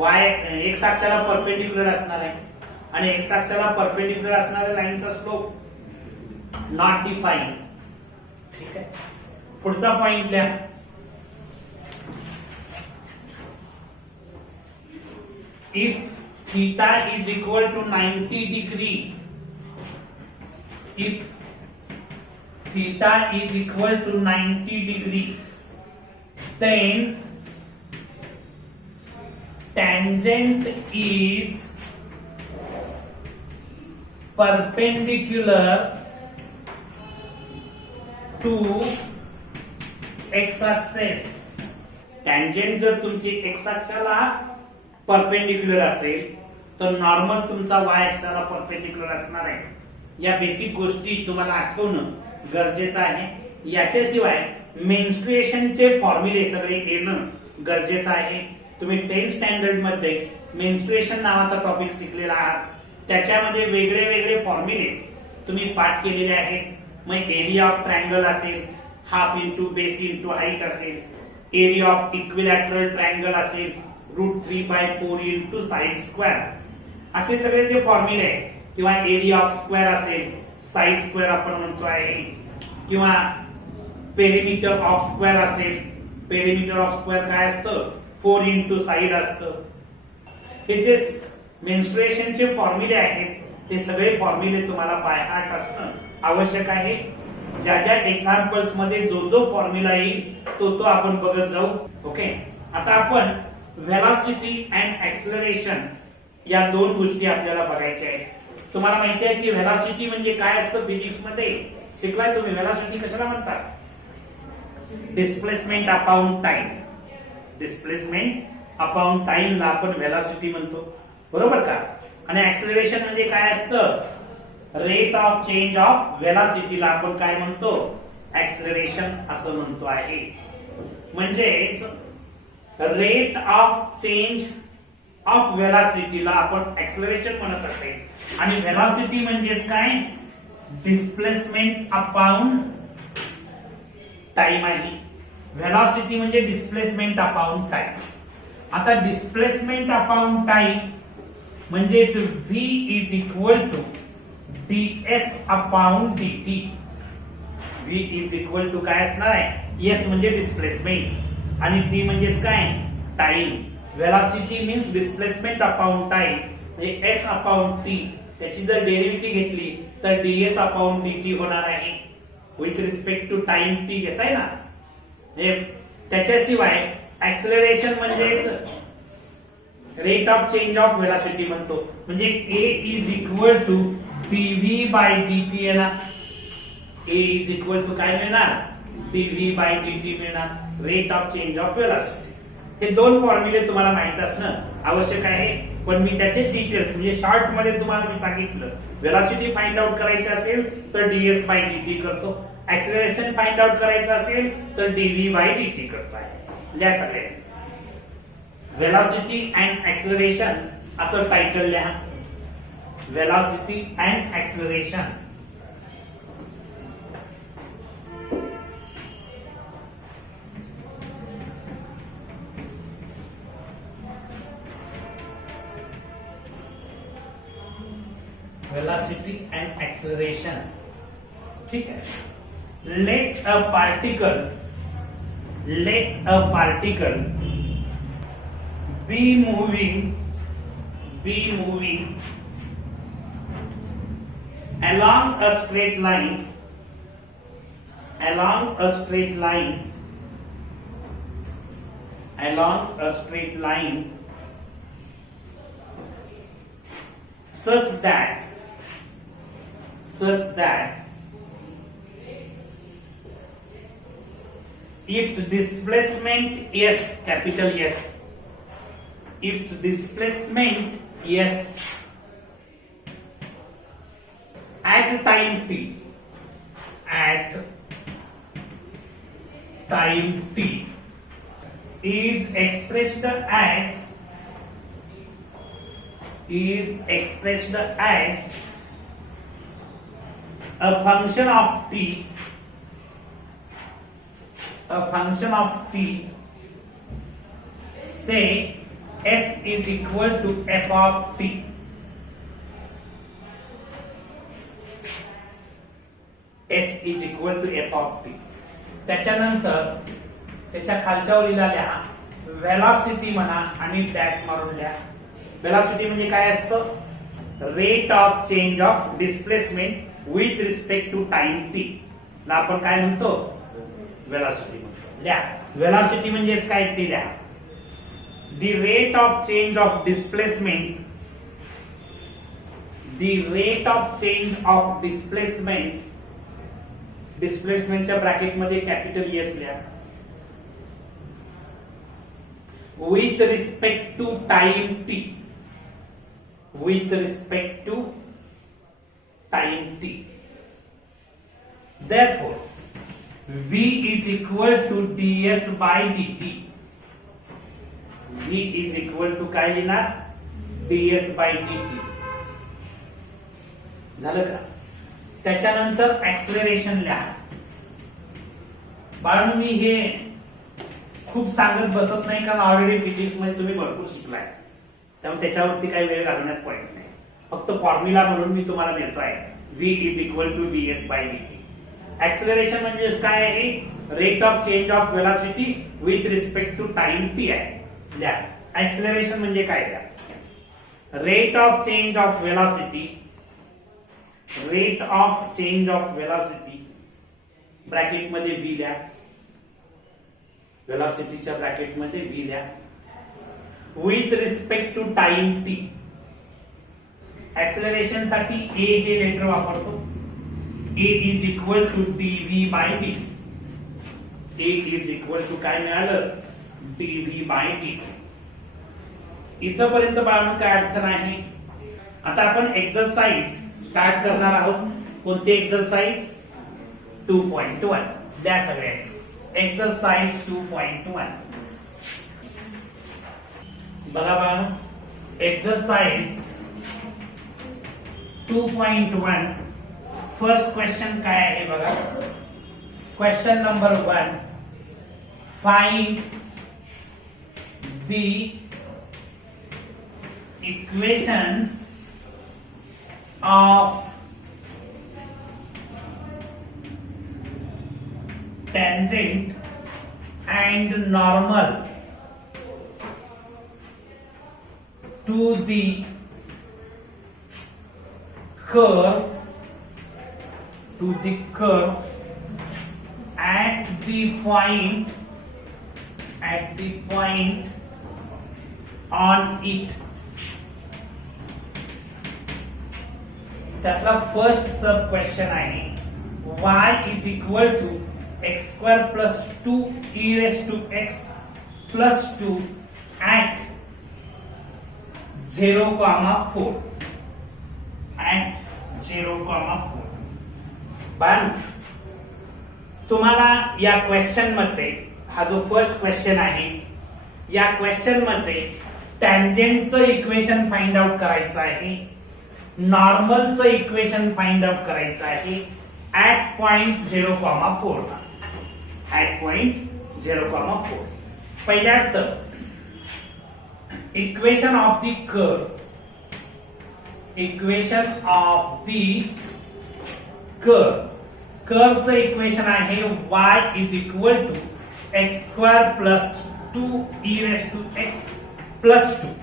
y एक्स अक्षाला परपेंडिक्युलर असणार आहे, आणि एक्स अक्षाला परपेंडिक्युलर असणाऱ्या लाईनचा स्लोप नॉट डिफाईन. ठीक आहे, पुढचा पॉइंट लिहा. If theta is equal to 90 degree, if theta is equal to 90 degree, then tangent is perpendicular to x axis. Tangent जर तुमची x अक्षाला परपेंडिक्युलर असेल तर नॉर्मल तुमचा y अक्षाला परपेंडिक्युलर असणार आहे. या बेसिक गोष्टी तुम्हाला आठवणं गरजेचं आहे. याच्याशिवाय मेन्स्ट्रुएशनचे फॉर्म्युले सगळे येणं गरजेचं आहे. तुम्ही 10th स्टँडर्ड मध्ये मेन्स्ट्रुएशन नावाचा टॉपिक शिकलेला आहात. त्याच्यामध्ये वेगळे वेगळे फॉर्म्युले तुम्ही पाठ केलेले आहेत. मग एरिया ऑफ ट्रायंगल असेल, half into base into height असेल, एरिया ऑफ इक्विलॅटरल ट्रायंगल असेल, √3/4 इंटू साइड स्क्वेअर, असे सगळे जे फॉर्म्युले आहे, किंवा एरिया ऑफ स्क्वेअर असेल, साइड स्क्वेअर आपण म्हणतो आहे, किंवा पेरिमीटर ऑफ स्क्वेअर असेल, पेरिमीटर ऑफ स्क्वेअर काय असतं 4 इंटू साइड असतं. हे जे मेन्स्ट्रुएशनचे फॉर्म्युले आहेत ते सगळे फॉर्म्युले तुम्हाला बाय हार्ट असणं आवश्यक आहे. ज्या ज्या एक्झाम्पल्स मध्ये जो जो फॉर्म्युला येईल तो आपण बघत जाऊ. ओके, आता आपण व्हेलॉसिटी अँड ऍक्सलरेशन या दोन गोष्टी आपल्याला बघायच्या आहेत. तुम्हाला माहिती आहे की व्हेलॉसिटी म्हणजे काय असतं? फिजिक्स मध्ये शिकलाय तुम्ही. व्हेलॉसिटी कशाला म्हणतात? Displacement upon time. Displacement upon time ला आपण व्हेलॉसिटी म्हणतो, बरोबर का? आणि ऍक्सलरेशन म्हणजे काय असतं? रेट ऑफ चेंज ऑफ व्हेलॉसिटीला आपण काय म्हणतो? ऍक्सलरेशन असं म्हणतो आहे. म्हणजेच रेट ऑफ चेंज ऑफ व्हेलॉसिटीला आपण ऍक्सलरेशन म्हणत असेल. आणि व्हेलॉसिटी म्हणजेच काय? डिस्प्लेसमेंट अपॉन टाइम आहे. व्हेलॉसिटी म्हणजे डिस्प्लेसमेंट अपॉन टाइम. आता डिस्प्लेसमेंट अपॉन टाइम म्हणजेच v is equal to ds upon dt. v is equal to काय असणार आहे? s म्हणजे डिस्प्लेसमेंट आणि t म्हणजेच काय? Time. Velocity means displacement upon time म्हणजे s अपॉन t. त्याची जर डेरिव्हेटिव्ह घेतली तर ds अपॉन dt होणार आहे with respect to time t घेताय ना. त्याच्याशिवाय ऍक्सलरेशन म्हणजेच rate of change of velocity म्हणतो. म्हणजे a is equal to dv by dt येणार. a इज इक्वल टू काय मिळणार? dv बाय dt मिळणार, rate of change of velocity. हे दोन फॉर्म्युले तुम्हाला माहित असणं आवश्यक आहे. पण मी त्याचे डिटेल्स म्हणजे शॉर्ट मध्ये तुम्हाला मी सांगितलं. व्हेलॉसिटी फाइंड आउट करायची असेल तर ds बाय dt करतो. ऍक्सलरेशन फाइंड आउट करायचं असेल तर dv बाय dt करतो आहे. या सगळे व्हेलॉसिटी अँड ऍक्सलरेशन असं टायटल लिहा. Velocity and acceleration. velocity and acceleration. ठीक है. let a particle be moving along a straight line such that its displacement s, capital S, its displacement s at time t is expressed as a function of t, say s is equal to f of t. s is equal to f of t. त्याच्यानंतर त्याच्या खालच्या ओळीला लिहा velocity म्हणा आणि dash मारून लिहा. Velocity म्हणजे काय असतं? Rate of change of displacement with respect to time t ला आपण काय म्हणतो? व्हेलॉसिटी म्हणतो. लिहा वेलॉसिटी म्हणजे काय ते लिहा. The rate of change of displacement, the rate of change of displacementच्या ब्रॅकेट मध्ये कॅपिटल एस लिहा. With respect to time t, with respect to time t. Therefore, v is equal to ds by dt. v is equal to काय लिहिणार ds by dt. झालं का? त्याच्यानंतर acceleration लिहा. बाळांनो मी हे खूप सांगत बसत नाही कारण ऑलरेडी फिजिक्स मध्ये तुम्ही भरपूर शिकलाय, त्यामुळे त्याच्यावरती काही वेळ घालवण्यात पॉईंट नाही. फक्त फॉर्म्युला म्हणून मी तुम्हाला देतोय v is equal to ds by dt. Acceleration म्हणजे काय आहे? Rate of change of velocity with respect to time t आहे. लिहा ऍक्सलरेशन म्हणजे काय द्या. Rate of change of velocity, rate of change of velocity bracket मध्ये v लिहा. वेलॉसिटीच्या ब्रॅकेट मध्ये v लिहा. With respect to time t. Acceleration साठी a हे लेटर वापरतो. a is equal to dv by dt. a is equal to काय मिळालं dv बाय dt. इथपर्यंत बाळांनो काय अडचण आहे? आता आपण एक्सरसाइज स्टार्ट करणार आहोत. कोणते एक्सरसाइज? 2.1 द्या सगळ्यांनी. एक्सरसाइज 2.1 बघा बाळांनो. एक्सरसाइज 2.1 फर्स्ट क्वेश्चन काय आहे बघा. Question number 1, find the equations of tangent and normal to the curve at the point on it. त्यातला फर्स्ट सब क्वेश्चन आहे y is equal to x square plus 2 e raise to x plus 2 at 0,4 at 0,4. पण तुम्हाला या question मध्ये हा जो first question आहे या क्वेश्चन मध्ये टॅन्जेंटचं इक्वेशन फाइंड आउट करायचं आहे. नॉर्मलचं इक्वेशन फाइंड आउट करायचं आहे ऍट पॉइंट 0,4. At point 0,4. पहिल्यात equation of the curve, equation of the curve, कर्वचं इक्वेशन आहे y is equal to x square plus 2 e raise to x plus 2.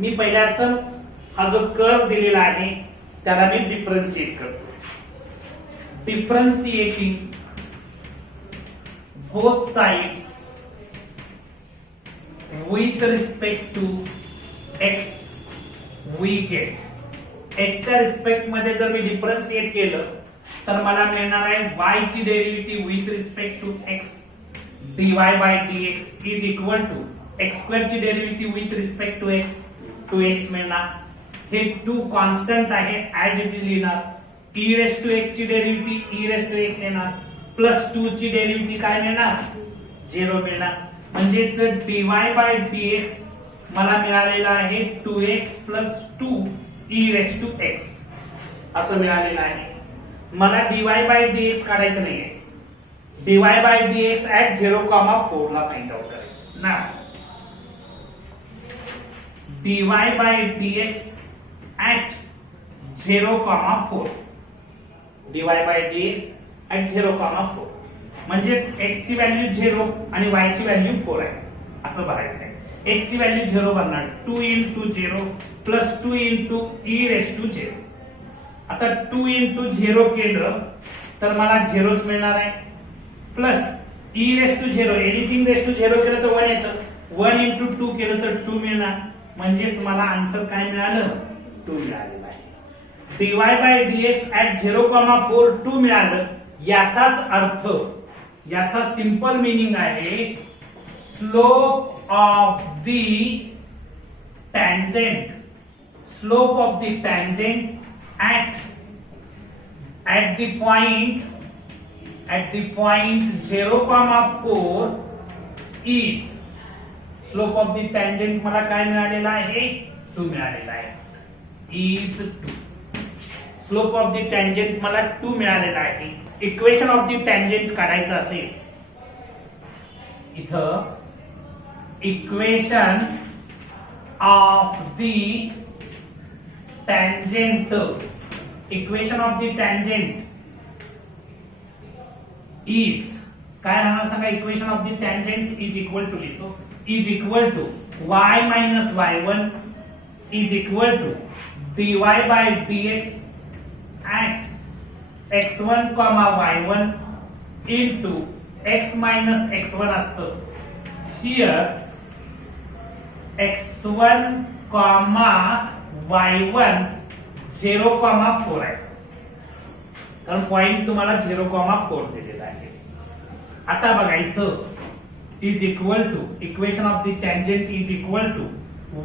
मी पहिल्यात हा जो कर्व दिलेला आहे त्याला मी डिफरन्शिएट करतो. Differentiating both sides with respect to x we get. x च्या रिस्पेक्ट मध्ये जर मी डिफरन्शिएट केलं तर मला मिळणार आहे y ची derivative with respect to x dy by dx is equal to x square ची derivative with respect to x 2x मिळणार. हे 2 कॉन्स्टंट आहे ऍज इट इज लिहिणार. e रेस टू x ची derivative e raise to x येणार plus 2 ची derivative काय मिळणार 0 मिळणार. म्हणजेच dy बाय dx मला मिळालेला आहे 2x plus 2 e raise to x असं मिळालेलं आहे. मला dy बाय dx काढायचं नाहीये. dy बाय dx ऍट 0,4 ला फाइंड आउट करायचं ना. dy by dx at 0,4. dy by dx at 0,4 म्हणजे x ची व्हॅल्यू 0 आणि y ची व्हॅल्यू 4 आहे असं भरायचं आहे. x ची व्हॅल्यू 0 भरणार 2 into 0 plus 2 into e raise to 0. आता 2 into 0 केलं तर मला 0च मिळणार आहे plus e raise to 0 anything raise to 0 केलं तर 1 येतं. 1 इंटू 2 केलं तर 2 मिळणार. म्हणजेच मला आन्सर काय मिळालं? 2 मिळालेलं आहे. dy बाय dx ऍट 0,4 2 मिळालं. याचाच अर्थ, याचा सिंपल मीनिंग आहे slope of the tangent, slope of the tangent at the point 0,4 is slope of the tangent मला काय मिळालेला आहे? 2 मिळालेला आहे. is 2. slope of the tangent मला 2 मिळालेला आहे. इक्वेशन ऑफ द टँजेंट काढायचं असेल, इथं equation of the tangent, equation of the tangent is काय राहणार सांगा? Equation of the tangent is equal to लिहितो, is equal to y minus y1 is equal to dy by dx at x1 y1 into x minus x1 असतं. Here x1 y1 0,4 आहे, कारण point तुम्हाला 0,4 दिलेला आहे. आता बघायचं is equal to equation of the tangent is equal to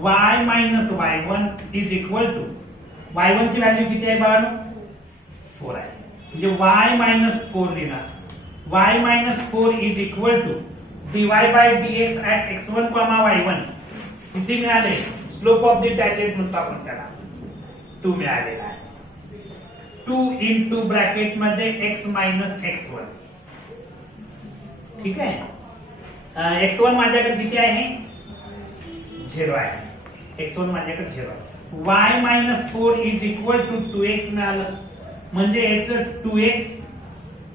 y minus y1 is equal to y1 ची value किती आहे बाळांनो? 4 आहे. म्हणजे y मायनस 4 लिहिणार. y minus 4 is equal to dy by dx at x1 y1 किती मिळाले? Slope of the tangent म्हणतो आपण त्याला, 2 मिळालेला आहे. 2 इंटू ब्रॅकेट मध्ये x मायनस x1. ठीक आहे. x1 माझ्याकडे किती आहे? 0 आहे. x1 माझ्याकडे 0 आहे. y minus 4 is equal to 2x मिळालं. म्हणजे याचं 2x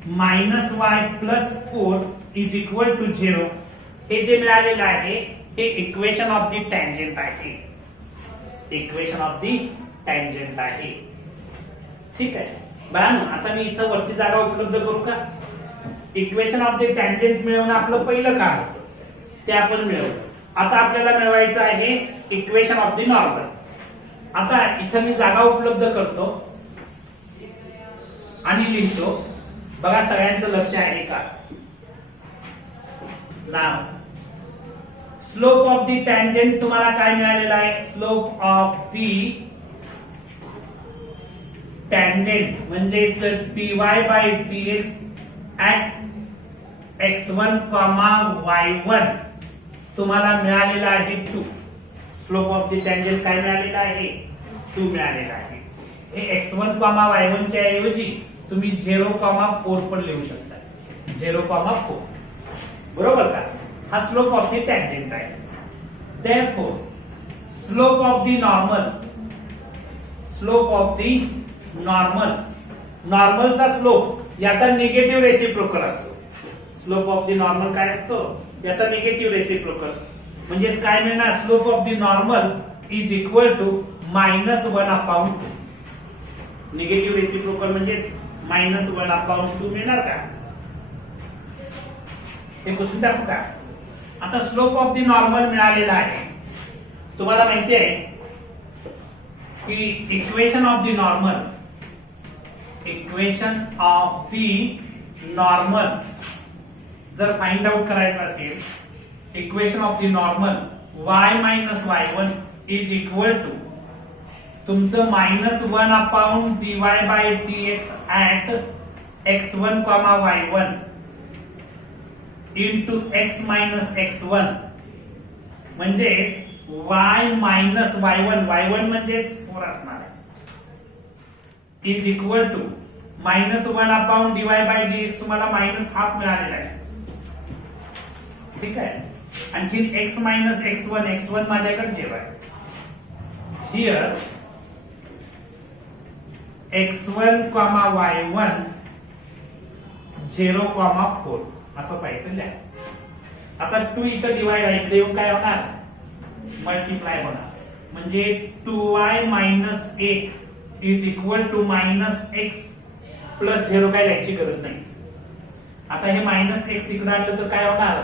minus y plus 4 is equal to 0. हे जे मिळालेलं आहे हे इक्वेशन ऑफ द टँजेंट आहे. इक्वेशन ऑफ द टँजेंट आहे. ठीक आहे बाळांनो, आता मी इथं वरती जागा उपलब्ध करू का? इक्वेशन ऑफ द टँजेंट मिळवणं आपलं पहिलं काम होतं, ते आपण मिळवलं. आता आपल्याला मिळवायचं आहे इक्वेशन ऑफ द नॉर्मल. आता इथं मी जागा उपलब्ध करतो आणि लिहितो. बघा सगळ्यांचं लक्ष आहे का? नाव स्लोप ऑफ द टँजेंट तुम्हाला काय मिळालेला आहे? स्लोप ऑफ द टँजेंट म्हणजेच dy by dx at x1 y1 तुम्हाला मिळालेला आहे 2. स्लोप ऑफ द टँजेंट काय मिळालेला आहे? 2 मिळालेला आहे. हे x1 y1 च्या ऐवजी तुम्ही 0,4 पण लिहू शकता. 0,4 बरोबर का? हा स्लोप ऑफ द टँजेंट आहे. Therefore slope of the normal, slope of the normal, नॉर्मलचा स्लोप याचा निगेटिव्ह रेसिप्रोकल असतो. स्लोप ऑफ द नॉर्मल काय असतो? याचा निगेटिव्ह रेसिप्रोकल. म्हणजेच काय मिळणार? Slope of the normal is equal to -1/2. Negative reciprocal म्हणजेच -1/2 मिळणार का? हे क्वेश्चन टाकू का? आता स्लोप ऑफ द नॉर्मल मिळालेला आहे. तुम्हाला माहिती आहे की equation of the normal, equation of the normal जर फाइंड आउट करायचं असेल, equation of the normal y minus y1 is equal to तुमचं -1 dy by dx at x1 y1 into x minus x1 म्हणजेच y मायनस y1, y1 म्हणजेच 4 असणार आहे, is equal to -1 dy by dx तुम्हाला -1/2 मिळालेला आहे. ठीक आहे. आणखी x मायनस x1, x1 माझ्याकडे 0 आहे. हिअर x1 y1 0,4 असं पाहिजे लिहा. आता 2 इथं डिवाइड आहे, इकडे येऊन काय होणार? मल्टिप्लाय होणार. म्हणजे 2y minus 8 is equal to -x plus 0. काय लिहायची गरज नाही. आता हे मायनस एक्स इकडे आणलं तर काय होणार,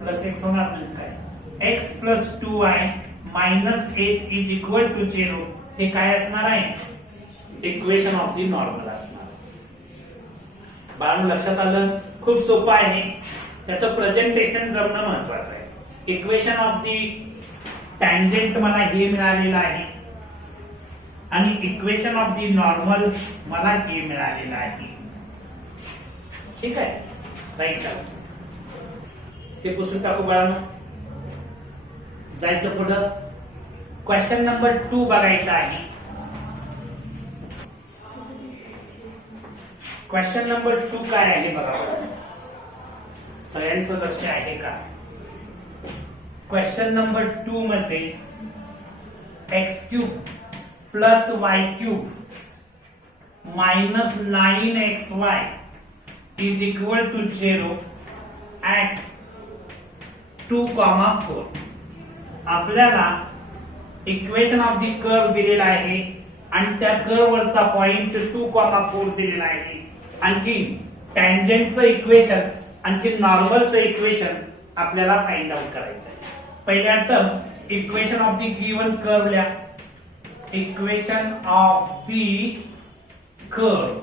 प्लस एक्स होणार नाही काय, x plus 2y minus 8 is equal to 0 हे काय असणार आहे, इक्वेशन ऑफ दी नॉर्मल असणार. बाळांनो लक्षात आलं, खूप सोपं आहे, त्याचं प्रेझेंटेशन जमणं महत्वाचं आहे. इक्वेशन ऑफ दी टँजेंट मला हे मिळालेलं आहे आणि इक्वेशन ऑफ दी नॉर्मल मला हे मिळालेलं आहे. ठीक आहे, राईट. हे पुसून टाकू बाळांनो, जायचं पुढं. क्वेश्चन नंबर 2 बघायचा आहे. क्वेश्चन नंबर 2 काय आहे बघा, सगळ्यांचं लक्ष आहे का. क्वेश्चन नंबर 2 मध्ये x cube plus y cube minus 9xy is equal to 0 at 2,4. आपल्याला इक्वेशन ऑफ दी कर्व दिलेला आहे आणि त्या कर्व वरचा पॉइंट 2,4 दिलेला आहे. आणखी टँजेंटचं इक्वेशन आणखी नॉर्मलचं इक्वेशन आपल्याला फाइंड आउट करायचं आहे. पहिल्या term equation of the given curve ल्या. इक्वेशन ऑफ दी कर्व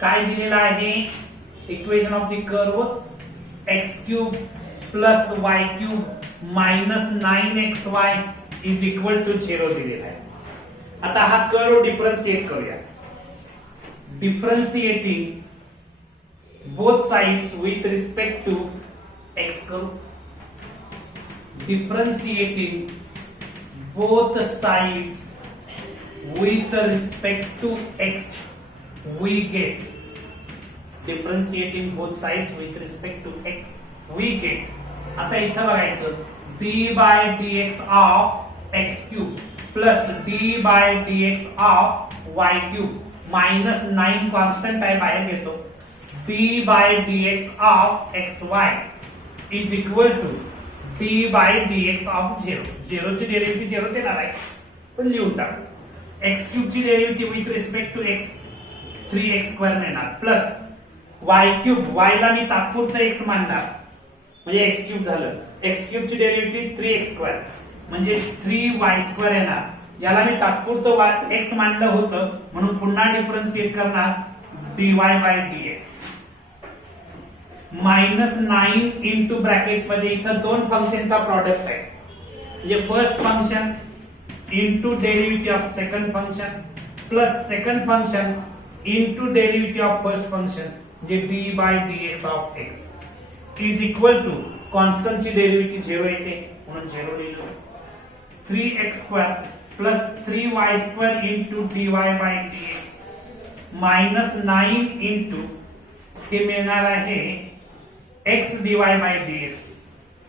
काय दिलेला आहे, equation of the curve x cube plus y cube minus 9xy is equal to 0 दिलेला आहे. आता हा कर्व डिफरन्शिएट करूया. Differentiating both sides with respect to x curve. Differentiating both sides with respect to x, we get. Differentiating both sides with respect to x, we get. आता इथं बघायचं d by dx of x cube plus d by dx of y cube minus 9 constant आहे बाहेर घेतो. d by dx of xy is equal to d by dx of 0. 0 ची derivative 0 च येणार आहे, पण लिहून टाकू. x क्यूब ची derivative with respect to x 3x square येणार प्लस y क्यूब, y ला मी तात्पुरतं x मानणार म्हणजे x क्यूब झालं. x क्यूब ची डेरिव्हेटिव्ह 3x स्क्वेअर म्हणजे 3y स्क्वेअर येणार. याला मी तात्पुरतं x मानलं होतं म्हणून पुन्हा डिफरन्शिएट करणार dy by dx minus 9 into bracket मध्ये इथं दोन फंक्शनचा प्रॉडक्ट आहे म्हणजे first function into derivative of second function plus second function into derivative of first function म्हणजे d by dx of x is equal to constant ची derivative 0 येते म्हणून 0 लिहिलं. 3x square plus 3y square into dy by dx minus 9 into हे मिळणार आहे x dy by dx,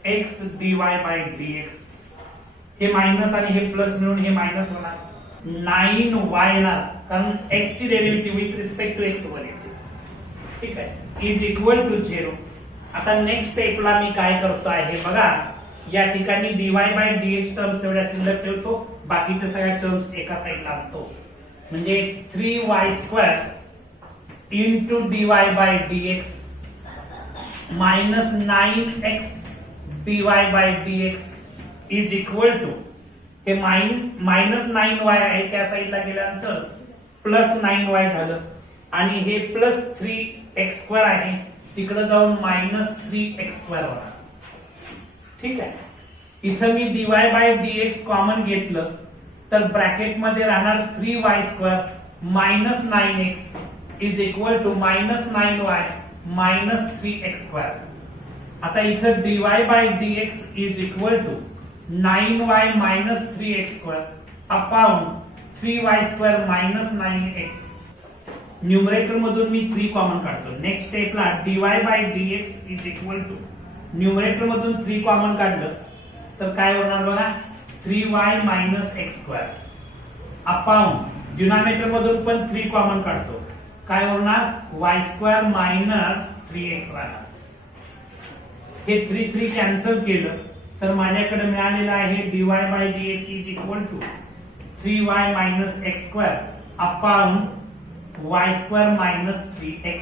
x dy by dx. हे minus आणि हे प्लस मिळून हे मायनस होणार. 9y येणार कारण x ची derivative with respect to x वर येते. ठीक आहे, इज इक्वल टू 0. आता नेक्स्ट स्टेपला मी काय करतो आहे बघा, या ठिकाणी dy by dx टर्म्स तेवढ्या शिल्लक ठेवतो, बाकीच्या सगळ्या टर्म्स एका साइडला आणतो म्हणजे 3y square into dy by dx minus 9x dy by dx is equal to हे मायनस 9y आहे त्या साईडला गेल्यानंतर प्लस 9y झालं आणि हे प्लस 3x स्क्वेअर आहे तिकडे जाऊन मायनस 3x स्क्वेअर होणार. ठीक आहे, इथं मी dy by dx कॉमन घेतलं तर ब्रॅकेट मध्ये राहणार 3y square minus 9x is equal to minus 9y minus 3x square. आता इथं dy by dx is equal to 9y minus 3x square upon 3y square minus 9x. Numerator मधून मी 3 common काढतो. Next स्टेपला dy by dx is equal to numerator मधून 3 common काढलं तर काय होणार बघा 3y minus x square upon denominator मधून पण 3 कॉमन काढतो काय होणार y स्क्वेअर मायनस 3x राहणार. हे 3 कॅन्सल केलं तर माझ्याकडे मिळालेलं आहे dy by dx is equal to 3y minus x square upon y square minus 3x.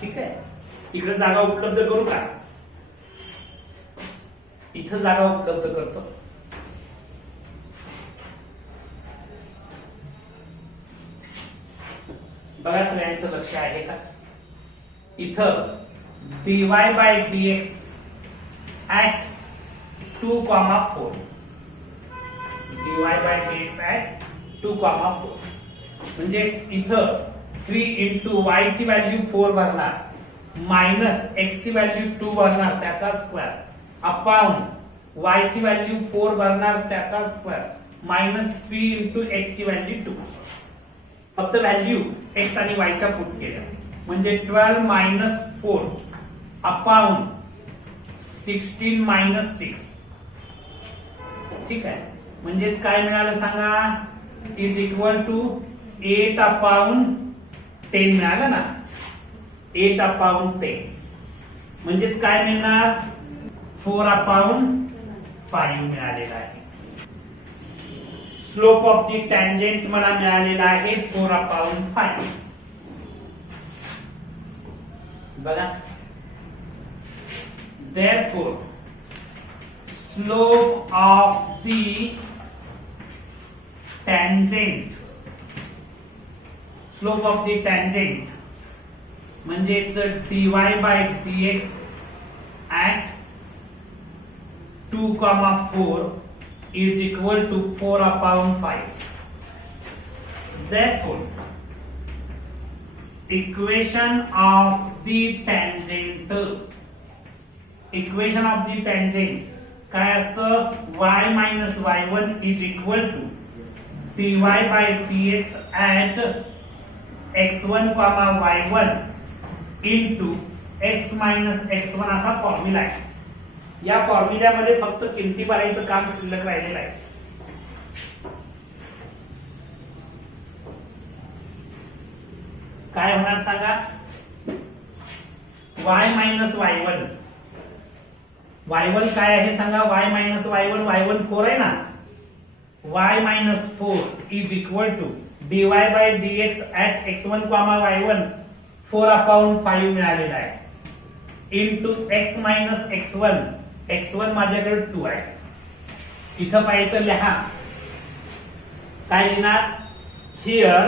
ठीक आहे, इकडे जागा उपलब्ध करू का? इथं जागा उपलब्ध करतो. बघा सगळ्यांचं लक्ष आहे का? इथं dy by dx at 2,4 dy by dx at 2,4 म्हणजेच इथं 3 इंटू y ची व्हॅल्यू 4 भरणार मायनस x ची व्हॅल्यू 2 भरणार त्याचा स्क्वेअर अपॉन y ची व्हॅल्यू 4 भरणार त्याचा स्क्वेअर मायनस 3 इंटू x ची व्हॅल्यू 2. फक्त व्हॅल्यू x आणि y च्या पुट केल्या म्हणजे 12 मायनस 4 अपॉन 16 मायनस 6. ठीक आहे, म्हणजेच काय मिळालं सांगा? इज इक्वल टू 8 अपॉन 10 मिळालं ना, 8 अपॉन 10 म्हणजेच काय मिळणार? 4 अपॉन 5 मिळालेला आहे. स्लोप ऑफ दी टँजेंट मला मिळालेला आहे 4 अपॉन 5. बघा, therefore slope of the tangent म्हणजेच dy by dx at 2,4 is equal to 4 upon 5. Therefore, equation of the tangent काय असतं? y minus y1 is equal to dy by dx at x1, y1 into x minus x1 असा formula आहे. या फॉर्म्युल्यामध्ये फक्त किमती भरायचं काम शिल्लक राहिलेलं आहे. काय होणार सांगा? y मायनस y1 y1 काय आहे सांगा? y मायनस y1 y1 4 आहे ना, y minus 4 is equal to dy by dx at x1, y1 4 upon 5 मिळालेला आहे इंटू x मायनस x1 माझ्याकडे 2 आहे. इथं पाहिजे तर लिहा. काय लिहिणार? Here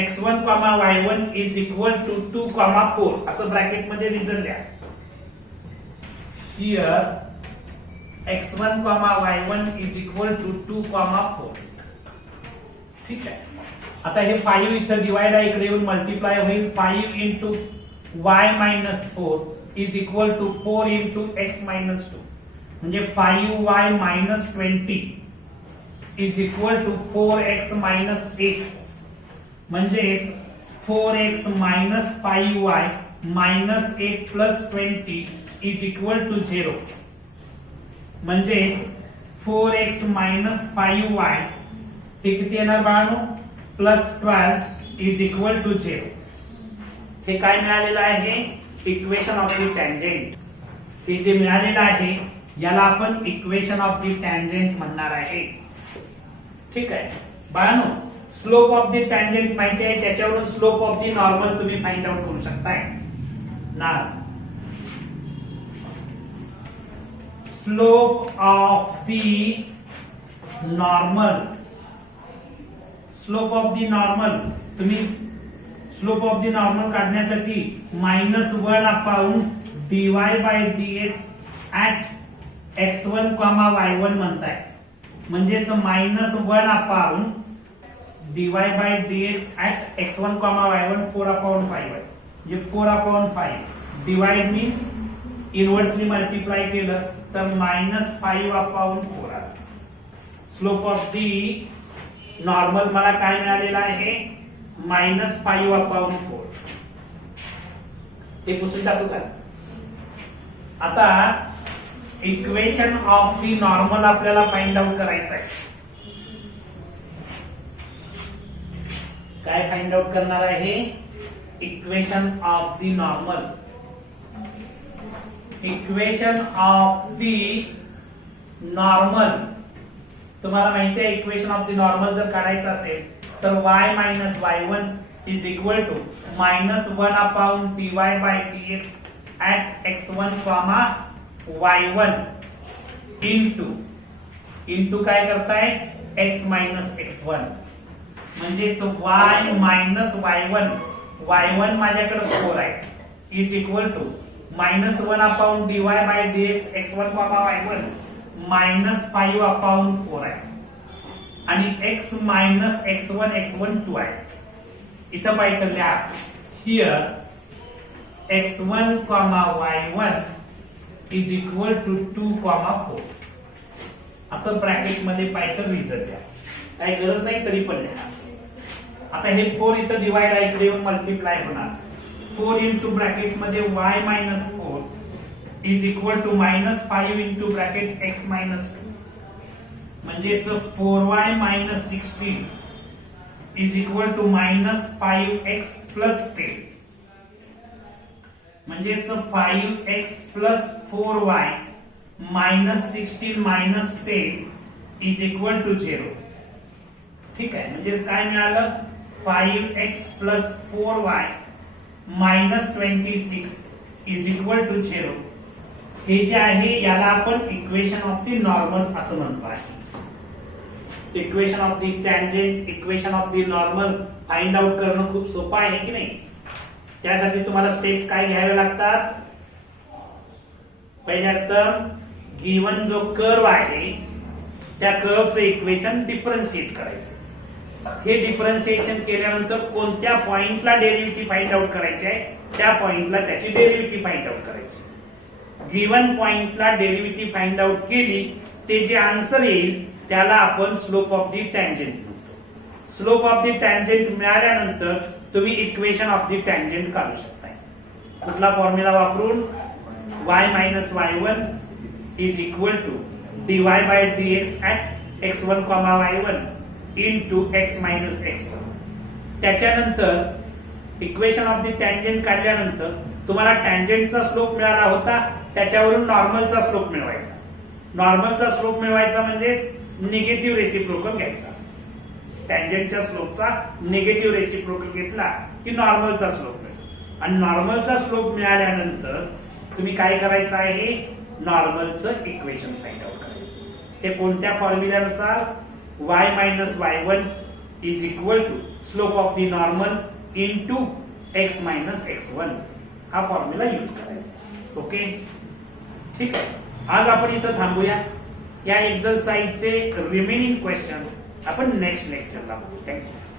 x1, y1 is equal to 2,4 असं ब्रॅकेट मध्ये रिझन लिहा. Here x1, y1 is equal to 2,4. ठीक आहे, आता हे 5 इथं डिवाइड आहे, इकडे येऊन मल्टिप्लाय होईल. 5 इंटू y minus 4 is equal to 4 into x minus 2 म्हणजे 5y minus 20 is equal to 4x minus 8 म्हणजेच 4x minus 5y minus 8 plus 20 is equal to 0 म्हणजेच 4x मायनस 5y हे किती येणार बाळांनो? Plus 12 is equal to 0. हे काय मिळालेलं आहे? Equation of the tangent. हे जे मिळालेलं आहे याला आपण इक्वेशन ऑफ दी टँजेंट म्हणणार आहे. ठीक आहे बाळांनो, स्लोप ऑफ दी टँजेंट माहिती आहे, त्याच्यावरून स्लोप ऑफ दी नॉर्मल तुम्ही फाइंड आउट करू शकताय ना. स्लोप ऑफ दी नॉर्मल तुम्ही स्लोप ऑफ दी नॉर्मल काढण्यासाठी -1 upon dy by dx at x1, y1 म्हणताय. म्हणजेच -1 upon dy by dx at x1, y1 4 upon 5 आहे. म्हणजे 4 upon 5 divide means inversely multiply केलं तर -5 अपॉन 4 आलं. स्लोप ऑफ दी नॉर्मल मला काय मिळालेला आहे? -5 अपॉन 4. हे पुसून टाकू का? आता इक्वेशन ऑफ दी नॉर्मल आपल्याला फाइंड आउट करायचं आहे. काय फाइंड आउट करणार आहे? Equation of the normal. Equation of the normal तुम्हाला माहिती आहे, इक्वेशन ऑफ दी नॉर्मल जर काढायचं असेल तर y minus y1 is equal to -1 upon dy by dx at x1 comma y1 into काय करताय x मायनस x1 म्हणजेच y मायनस y1 माझ्याकडे 4 आहे is equal to -1 upon dy by dx x1 comma y1 -5 upon 4 आहे आणि x minus x1 2 आहे इथं पाहिजे लिहा here x1 comma y1 is equal to 2 comma 4 असं ब्रॅकेट मध्ये पाहिजे रिझल्ट द्या काही गरज नाही तरी पण लिहा आता हे 4 इथं डिवाइड आहे इकडे येऊन मल्टिप्लाय होणार 4 इंटू ब्रॅकेट मध्ये y minus 4 is equal to -5 into bracket x minus 2 म्हणजेच 4y minus 16 is equal to -5x plus 10 म्हणजेच 5x plus 4y minus 16 minus 10 is equal to 0 ठीक आहे म्हणजेच काय मिळालं 5x plus 4y minus 26 is equal to 0 हे जे आहे याला आपण इक्वेशन ऑफ द नॉर्मल असं म्हणतो आहे equation of the tangent equation of the normal find out करणं खूप सोपं आहे की नाही त्यासाठी तुम्हाला स्टेप्स काय घ्यावे लागतात पहिल्यांदा गिवन जो कर्व आहे त्या कर्वचं इक्वेशन डिफरन्शिएट करायचं हे डिफरन्शिएशन केल्यानंतर कोणत्या पॉइंटला डेरिव्हेटिव्ह फाइंड आउट करायचे आहे त्या पॉइंटला त्याची डेरिव्हेटिव्ह फाइंड आउट करायची गिवन पॉइंटला डेरिव्हेटिव्ह फाइंड आउट केली ते जे आन्सर येईल त्याला आपण स्लोप ऑफ द टँजेंट म्हणतो स्लोप ऑफ द टँजेंट मिळाल्यानंतर तुम्ही इक्वेशन ऑफ द टँजेंट काढू शकता कुठला फॉर्म्युला वापरून y minus y1 is equal to dy by dx at x1 comma y1 into x minus x1 त्याच्यानंतर इक्वेशन ऑफ द टँजेंट काढल्यानंतर तुम्हाला टँजेंटचा स्लोप मिळाला होता त्याच्यावरून नॉर्मलचा स्लोप मिळवायचा नॉर्मलचा स्लोप मिळवायचा म्हणजेच निगेटिव्ह रेसिप्रोकल घ्यायचा टँजेंटच्या स्लोपचा निगेटिव्ह रेसिप्रोकल घेतला की नॉर्मलचा स्लोप मिळतो आणि नॉर्मलचा स्लोप मिळाल्यानंतर तुम्ही काय करायचं आहे नॉर्मलचं इक्वेशन फाइंड आउट करायचं ते कोणत्या फॉर्म्युल्यानुसार y minus y1 is equal to slope of the normal into x minus x1 हा फॉर्म्युला यूज करायचा ओके ठीक आहे आज आपण इथं थांबूया या एक्सरसाइजचे रिमेनिंग क्वेश्चन आपण नेक्स्ट लेक्चरला बघू थँक्यू